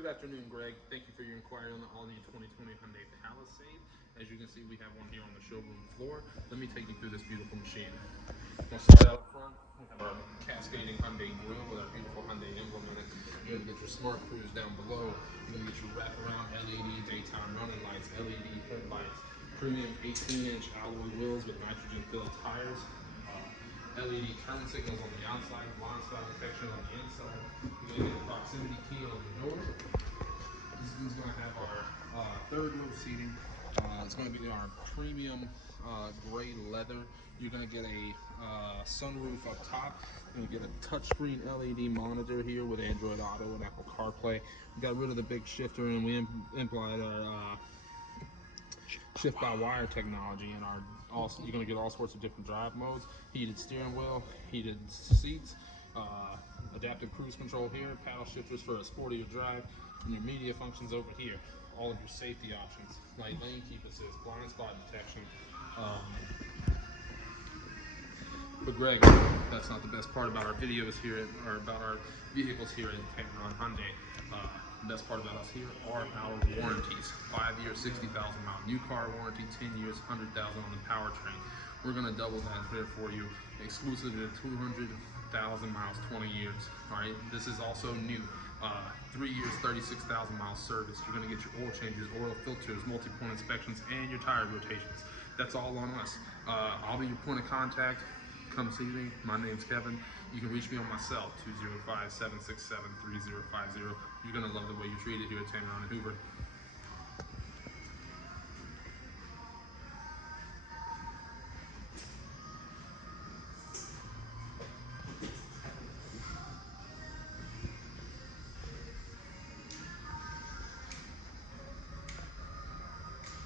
Good afternoon, Greg. Thank you for your inquiry on the all-new 2020 Hyundai Palisade. As you can see, we have one here on the showroom floor. Let me take you through this beautiful machine. We'll start out front. We have our cascading Hyundai grille with our beautiful Hyundai emblem in it. You're going to get your smart cruise down below. You're going to get your wraparound LED daytime running lights, LED headlights, premium 18-inch alloy wheels with nitrogen-filled tires. LED turn signals on the outside, blind spot detection on the inside. You're going to get a proximity key on the door. This is going to have our third row seating. It's going to be our premium gray leather. You're going to get a sunroof up top. You're going to get a touchscreen LED monitor here with Android Auto and Apple CarPlay. We got rid of the big shifter and we implemented our shift by wire technology, and you're going to get all sorts of different drive modes: heated steering wheel, heated seats, adaptive cruise control here, paddle shifters for a sportier drive, and your media functions over here. All of your safety options like lane keep assist, blind spot detection. But Greg, that's not the best part about our videos here, or about our vehicles here at Tameron Hyundai. The best part about us here are our warranties. 5 years, 60,000 mile new car warranty, 10 years, 100,000 on the powertrain. We're gonna double that here for you, exclusive to 200,000 miles, 20 years. All right, this is also new. 3 years, 36,000 miles service. You're gonna get your oil changes, oil filters, multi-point inspections, and your tire rotations. That's all on us. I'll be your point of contact. Come see me. My name's Kevin. You can reach me on my cell, 205-767-3050. You're going to love the way you're treated here at Tameron and Hoover.